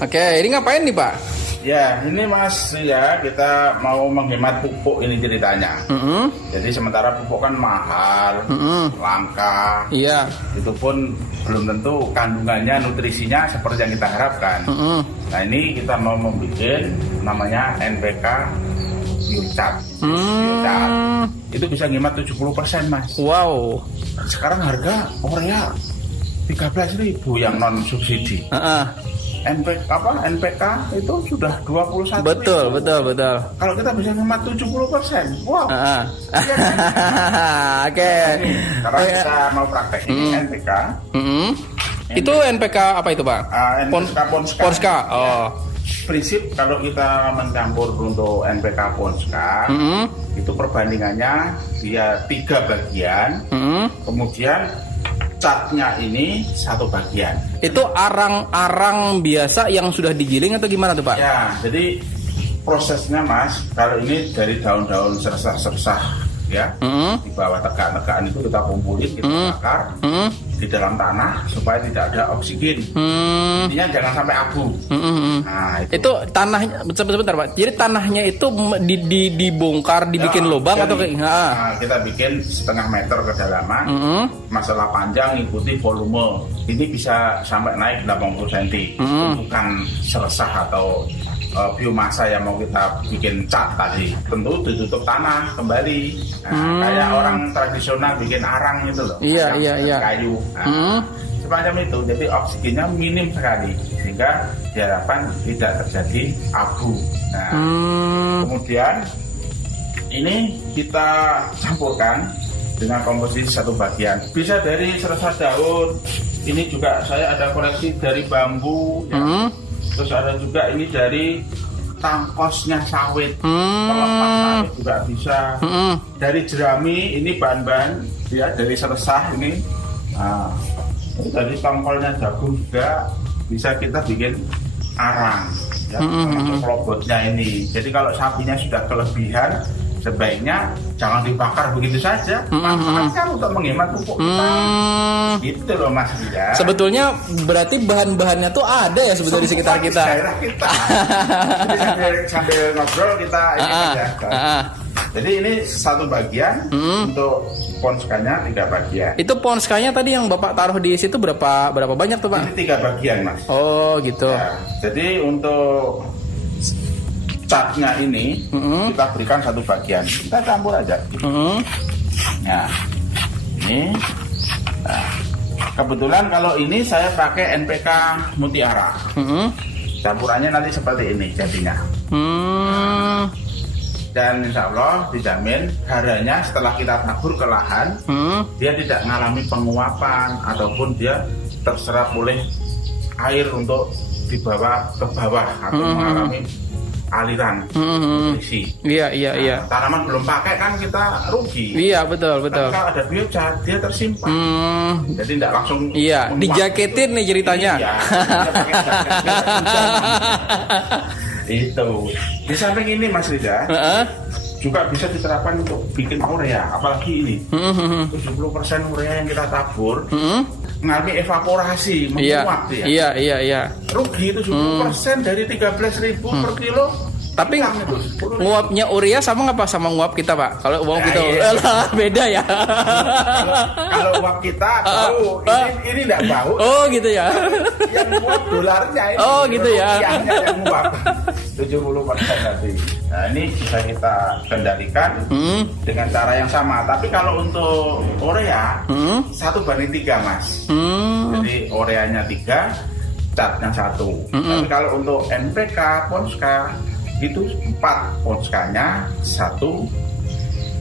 Oke, ini ngapain nih Pak? Ya, ini Mas ya, kita mau menghemat pupuk ini ceritanya. Jadi sementara pupuk kan mahal, langka. Iya. Itu pun belum tentu kandungannya, nutrisinya seperti yang kita harapkan. Nah, ini kita mau membuat namanya NPK Biocat. Biocat. Itu bisa ngehemat 70% Mas. Wow. Sekarang harga urea 13.000 yang non subsidi. NPK itu sudah 21.000. Betul. Kalau kita bisa hemat 70%, wow. Oke. Sekarang kita mau praktek ini NPK. Itu NPK apa itu Pak? NPK Ponska. Ponska. Oh. Prinsip kalau kita mencampur untuk NPK Ponska, itu perbandingannya dia 3 bagian, kemudian catnya ini 1 bagian. Itu arang-arang biasa yang sudah digiling atau gimana tuh Pak? Ya, jadi prosesnya Mas, kalau ini dari daun-daun sersah-sersah ya, di bawah tegak-tegakan itu kita kumpulin, kita bakar di dalam tanah supaya tidak ada oksigen. Intinya jangan sampai abu. Nah, itu tanahnya sebentar Pak. Jadi tanahnya itu dibongkar, dibikin lubang jadi, atau kayak nah, kita bikin 1/2 meter kedalaman. Masalah panjang ikuti volume. Ini bisa sampai naik 80 cm. Itu bukan seresah atau biomasa yang mau kita bikin cat tadi. Tentu ditutup tanah kembali. Nah, kayak orang tradisional bikin arang itu loh. Iya. Kayu. Nah, semacam itu. Jadi oksigennya minim sekali sehingga diharapkan tidak terjadi abu. Nah, kemudian ini kita campurkan dengan komposisi 1 bagian. Bisa dari seresah daun. Ini juga saya ada koleksi dari bambu. Ya. Terus ada juga ini dari tangkosnya sawit, pelepas sawit juga bisa. Dari jerami ini bahan-bahan ya dari seresah ini. Nah, ini dari tongkolnya jagung juga bisa kita bikin arang. Ya, termasuk robotnya ini. Jadi kalau sapinya sudah kelebihan, sebaiknya jangan dibakar begitu saja. Manfaatkan untuk menghemat pupuk kita. Gitu loh Mas ya. Sebetulnya berarti bahan-bahannya tuh ada ya sebetulnya di sekitar kita. Daerah kita. Jadi sambil ngobrol kita ini aja. Jadi ini 1 bagian untuk ponskanya 3 bagian. Itu ponskanya tadi yang Bapak taruh di situ berapa banyak tuh Pak? Ini 3 bagian Mas. Oh gitu. Ya, jadi untuk catnya ini kita berikan 1 bagian. Kita campur aja. Nah, ini. Nah, kebetulan kalau ini saya pakai NPK Mutiara. Campurannya nanti seperti ini jadinya. Dan insya Allah dijamin haranya setelah kita tabur ke lahan, dia tidak mengalami penguapan ataupun dia terserap oleh air untuk dibawa ke bawah atau mengalami aliran nutrisi. Iya. Tanaman belum pakai kan kita rugi. Iya betul. Tapi kalau ada biocat dia tersimpan. Jadi tidak langsung. Iya, dijaketin nih ceritanya. Iya, dia pakai jaket, itu. Di samping ini Mas Rida, juga bisa diterapkan untuk bikin urea, apalagi ini 70% urea yang kita tabur mengalami evaporasi, menguap dia. Iya. Rugi itu 70% dari 13.000 per kilo. Tapi nguapnya urea sama nggak Pak sama nguap kita Pak? Kalau uap kita beda ya. Kalau uap kita bau, ini tidak bau. Oh gitu ya. Yang nguap dolarnya ini. Oh gitu ya. Yang nguap 70% tadi. Nah ini bisa kita kendalikan dengan cara yang sama. Tapi kalau untuk urea 1:3 Mas. Jadi ureanya 3, catnya 1. Tapi kalau untuk NPK Ponska itu 4 ponskanya, 1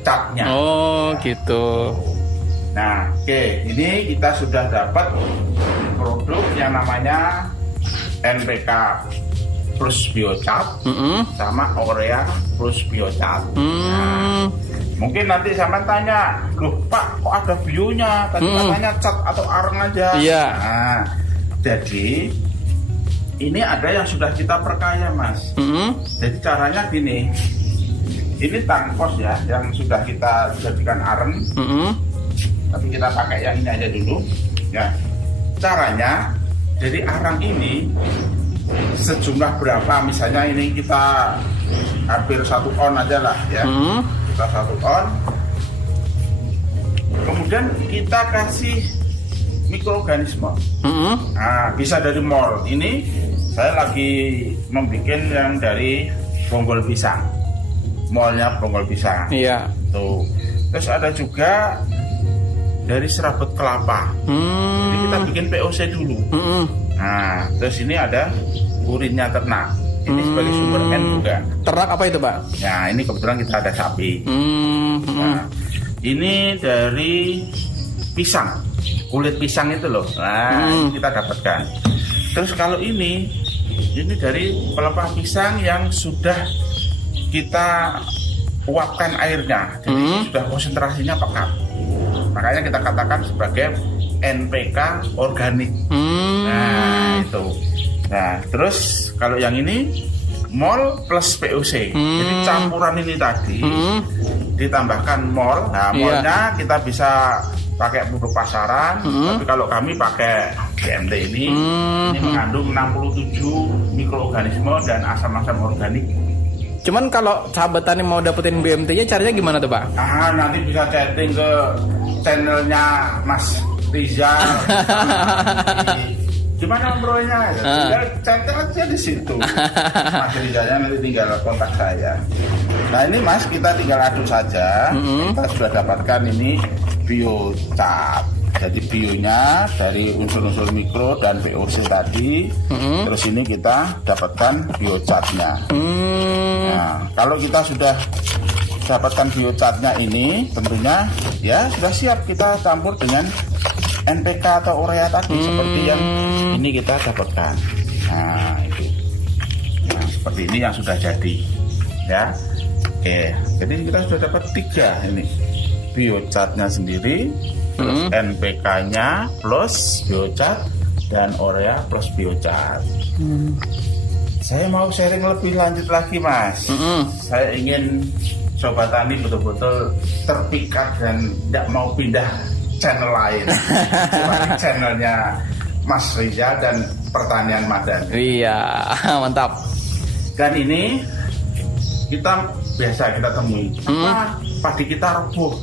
catnya. Oh gitu. Nah, oke, ini kita sudah dapat produk yang namanya NPK plus biocat sama urea plus biocat. Nah, mungkin nanti sama tanya, loh Pak, kok ada bionya? Tadi katanya cat atau arang aja. Iya. Nah, jadi ini ada yang sudah kita perkaya Mas. Jadi caranya gini, ini tangkos ya yang sudah kita jadikan areng. Tapi kita pakai yang ini aja dulu ya. Caranya, jadi arang ini sejumlah berapa, misalnya ini kita hampir 1 on aja lah ya. Kita 1 on. Kemudian kita kasih mikroorganisme. Nah, bisa dari mol. Ini saya lagi membuat yang dari bonggol pisang. Molnya bonggol pisang. Iya. Tuh. Terus ada juga dari serabut kelapa. Jadi kita bikin POC dulu. Nah, terus ini ada urinnya ternak. Ini sebagai sumber N juga. Ternak apa itu, Pak? Nah, ini kebetulan kita ada sapi. Nah, ini dari pisang, kulit pisang itu loh. Nah, ini kita dapatkan. Terus kalau ini dari pelepah pisang yang sudah kita uapkan airnya, jadi sudah konsentrasinya pekat. Makanya kita katakan sebagai NPK organik. Nah, itu. Nah, terus kalau yang ini mol plus POC. Jadi campuran ini tadi ditambahkan mol. Nah, molnya kita bisa pakai produk pasaran, tapi kalau kami pakai GMT ini mengandung 67 mikroorganisme dan asam-asam organik. Cuman kalau sahabat tani mau dapetin BMT-nya caranya gimana tuh, Pak? Nanti bisa chatting ke channelnya Mas Rizal. Gimana nomornya? Tinggal chatting aja di situ. Mas Rizalnya nanti tinggal kontak saya. Nah, ini Mas, kita tinggal aduk saja. Kita sudah dapatkan ini biocat. Jadi bionya dari unsur-unsur mikro dan VOC tadi. Terus ini kita dapatkan biocatnya. Nah, kalau kita sudah dapatkan biocatnya ini, tentunya ya sudah siap kita campur dengan NPK atau urea tadi seperti yang ini kita dapatkan. Nah, itu. Nah, seperti ini yang sudah jadi. Ya. Oke, jadi kita sudah dapat 3 ini. Biocatnya sendiri, terus NPK-nya plus biocat dan urea plus biocat. Saya mau sharing lebih lanjut lagi, Mas. Saya ingin Sobat Tani betul-betul terpikat dan tidak mau pindah channel lain. Channelnya Mas Rizal dan Pertanian Madani. Iya, mantap. Dan ini kita biasa kita temui. Apa padi kita roboh.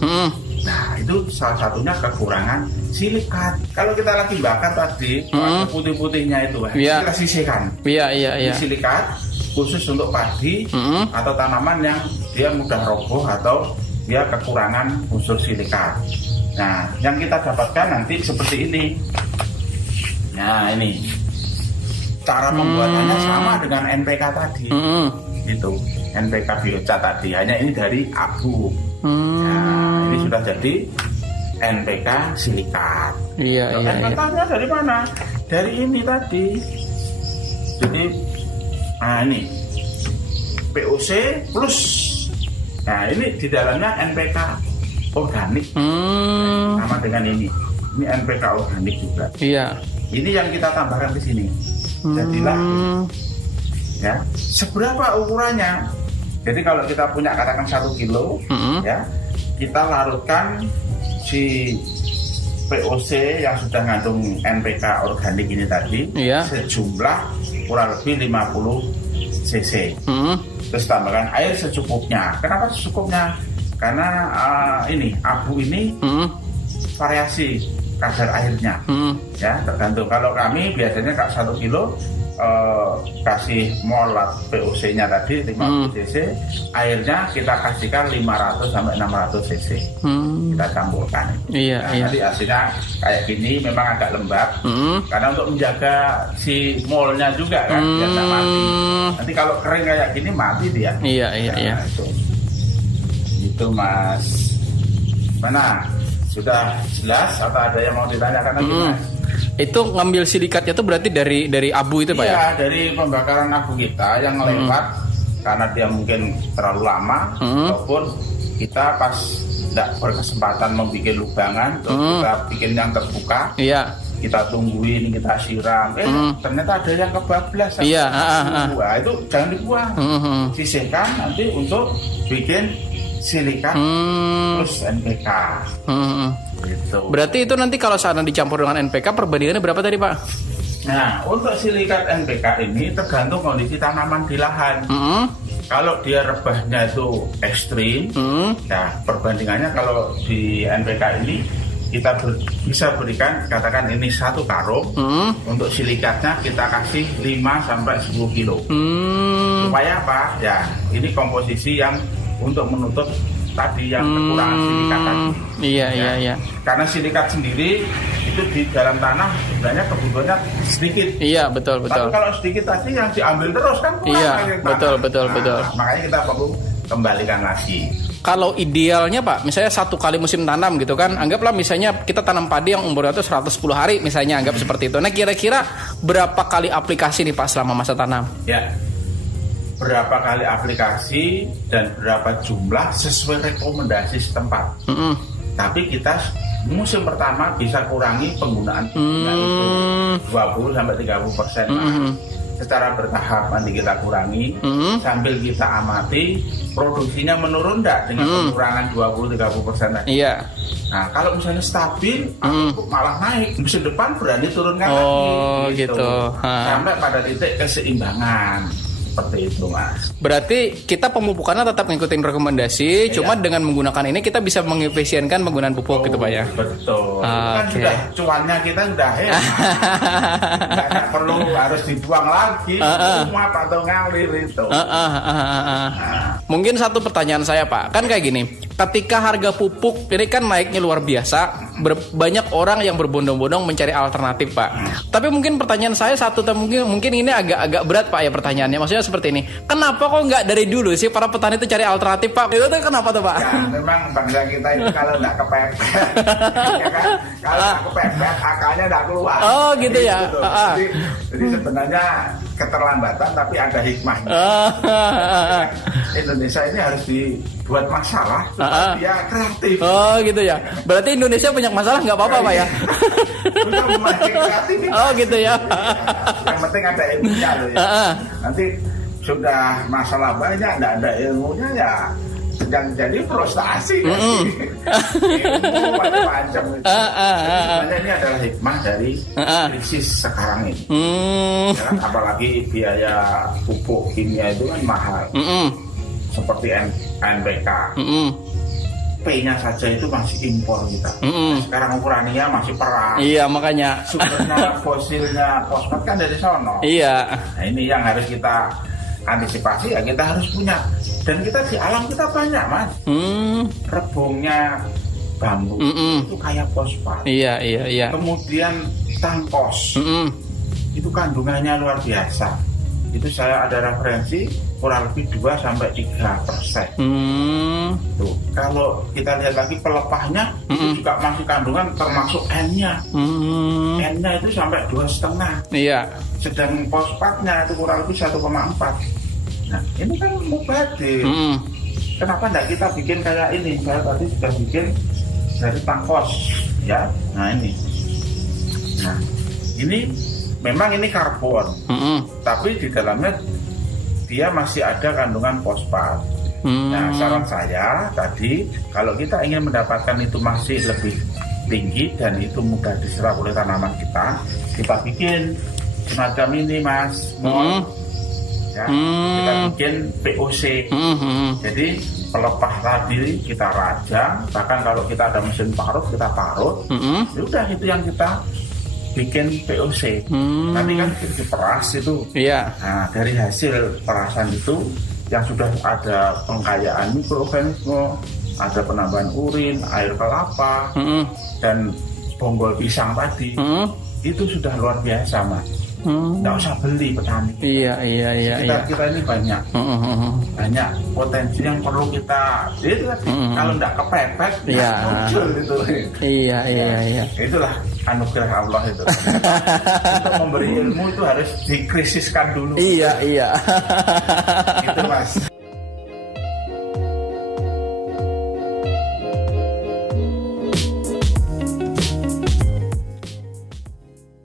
Nah, itu salah satunya kekurangan silikat. Kalau kita lagi bakar tadi, putih-putihnya itu, kita sisihkan. Iya. Silikat khusus untuk padi atau tanaman yang dia mudah roboh atau dia kekurangan unsur silikat. Nah, yang kita dapatkan nanti seperti ini. Nah, ini cara pembuatannya sama dengan NPK tadi. Itu NPK biocat tadi, hanya ini dari abu. Nah, ini sudah jadi NPK silikat. Iya. NPK-nya dari mana? Dari ini tadi. Jadi, nah ini POC plus. Nah, ini di dalamnya NPK organik. Sama dengan ini. Ini NPK organik juga. Iya. Ini yang kita tambahkan ke sini. Jadilah ya, seberapa ukurannya? Jadi kalau kita punya katakan 1 kilo, ya, kita larutkan si POC yang sudah mengandung NPK organik ini tadi sejumlah kurang lebih 50 cc. Terus tambahkan air secukupnya. Kenapa secukupnya? Karena ini abu ini variasi kadar airnya, ya tergantung. Kalau kami biasanya kalau 1 kilo kasih mol POC-nya tadi 50 cc, airnya kita kasihkan 500 sampai 600 cc. Kita campurkan. Iya. Nanti hasilnya kayak gini, memang agak lembab. Karena untuk menjaga si molnya juga kan, biar tidak mati. Nanti kalau kering kayak gini mati dia. Iya. Itu Mas. Mana? Sudah jelas atau ada yang mau ditanyakan lagi, Mas? Itu ngambil silikatnya tuh berarti dari abu itu, Pak ya? Iya, dari pembakaran abu kita yang lewat karena dia mungkin terlalu lama, ataupun kita pas tidak berkesempatan membuat lubangan, kita bikin yang terbuka. Iya. Kita tungguin, kita siram. Ternyata ada yang kebablas. Iya. Nah, itu jangan dibuang. Sisihkan nanti untuk bikin silikat plus NPK. Gitu. Berarti itu nanti kalau sana dicampur dengan NPK perbandingannya berapa tadi, Pak? Nah, untuk silikat NPK ini tergantung kondisi tanaman di lahan. Kalau dia rebahnya itu ekstrim, nah perbandingannya kalau di NPK ini kita bisa berikan, katakan ini 1 karung, untuk silikatnya kita kasih 5-10 kilo. Supaya apa? Ya, ini komposisi yang untuk menutup tadi yang kekurangan silikat tadi. Iya. Karena silikat sendiri itu di dalam tanah sebenarnya kebutuhannya sedikit. Iya, betul. Tapi kalau sedikit tadi yang diambil terus kan kurang. Iya, tanah. betul. Makanya kita perlu kembalikan lagi. Kalau idealnya Pak, misalnya 1 kali musim tanam gitu kan, anggaplah misalnya kita tanam padi yang umurnya itu 110 hari misalnya, anggap seperti itu. Nah kira-kira berapa kali aplikasi nih Pak selama masa tanam? Ya, berapa kali aplikasi dan berapa jumlah sesuai rekomendasi setempat. Tapi kita musim pertama bisa kurangi penggunaan itu 20-30%. Secara bertahap nanti kita kurangi sambil kita amati produksinya menurun enggak dengan pengurangan 20-30% tadi. Iya. Nah kalau misalnya stabil atau malah naik, musim depan berani turunkan lagi gitu. Sampai pada titik keseimbangan. Seperti itu Mas. Berarti kita pemupukannya tetap ngikutin rekomendasi, cuma dengan menggunakan ini kita bisa mengefisienkan penggunaan pupuk gitu Pak ya. Betul. Kan sudah cuannya kita sudah nggak perlu harus dibuang lagi. Semua atau ngalir itu. Mungkin satu pertanyaan saya Pak, kan kayak gini. Ketika harga pupuk ini kan naiknya luar biasa, banyak orang yang berbondong-bondong mencari alternatif Pak. Tapi mungkin pertanyaan saya mungkin ini agak berat Pak ya pertanyaannya. Maksudnya seperti ini, kenapa kok nggak dari dulu sih para petani itu cari alternatif Pak? Itu tuh kenapa tuh Pak? Ya memang bangsa kita itu kalau nggak kepepet, ya kan? Kalau nggak kepepet akalnya nggak keluar. Oh gitu ya. Jadi sebenarnya keterlambatan tapi ada hikmahnya. Indonesia ini harus dibuat masalah supaya dia kreatif. Oh gitu ya. Berarti Indonesia banyak masalah nggak apa-apa Pak ya? Untuk memancing kreativitas. Oh gitu ya. Yang penting ada ilmunya loh ya. Nanti sudah masalah banyak, nggak ada ilmunya ya sedang jadi frustasi kan? Ilmu macam-macam itu. Sebenarnya ini adalah hikmah dari krisis sekarang ini. Ya, apalagi biaya pupuk kimia itu kan mahal. Seperti NPK. P-nya saja itu masih impor kita. Sekarang ukurannya masih perang. Iya makanya. Sumbernya fosilnya fosfat kan dari sono. Iya. Nah ini yang harus kita antisipasi, ya kita harus punya. Dan kita di alam kita banyak Mas. Rebungnya bambu itu kayak fosfat. Iya. Kemudian tangkos itu kandungannya luar biasa. Itu saya ada referensi kurang lebih 2-3%. Tuh, kalau kita lihat lagi pelepahnya itu juga masih kandungan termasuk N-nya. N-nya itu sampai 2,5. Iya. Sedang fosfatnya itu kurang lebih 1,4. Nah, ini kan mubazir. Kenapa enggak kita bikin kayak ini? Saya tadi sudah bikin dari tangkos, ya. Nah, ini. Nah, ini memang ini karbon. Tapi di dalamnya dia masih ada kandungan fosfat. Nah, saran saya tadi kalau kita ingin mendapatkan itu masih lebih tinggi dan itu mudah diserap oleh tanaman kita bikin semacam ini Mas. Ya, kita bikin POC. Jadi pelepah tadi kita rajang, bahkan kalau kita ada mesin parut kita parut. Ya udah itu yang kita bikin POC. Nanti kan diperas itu. Iya. Nah, dari hasil perasan itu yang sudah ada pengkayaan mikroorganisme, ada penambahan urin, air kelapa, dan bonggol pisang tadi. Itu sudah luar biasa Mas. Nggak usah beli petani. Iya. Kita ini banyak potensi yang perlu kita. Jadi kalau nggak kepepet, nggak muncul itu. Iya. Itulah anugerah Allah itu. Untuk memberi ilmu itu harus dikrisiskan dulu. Iya. Itu Mas.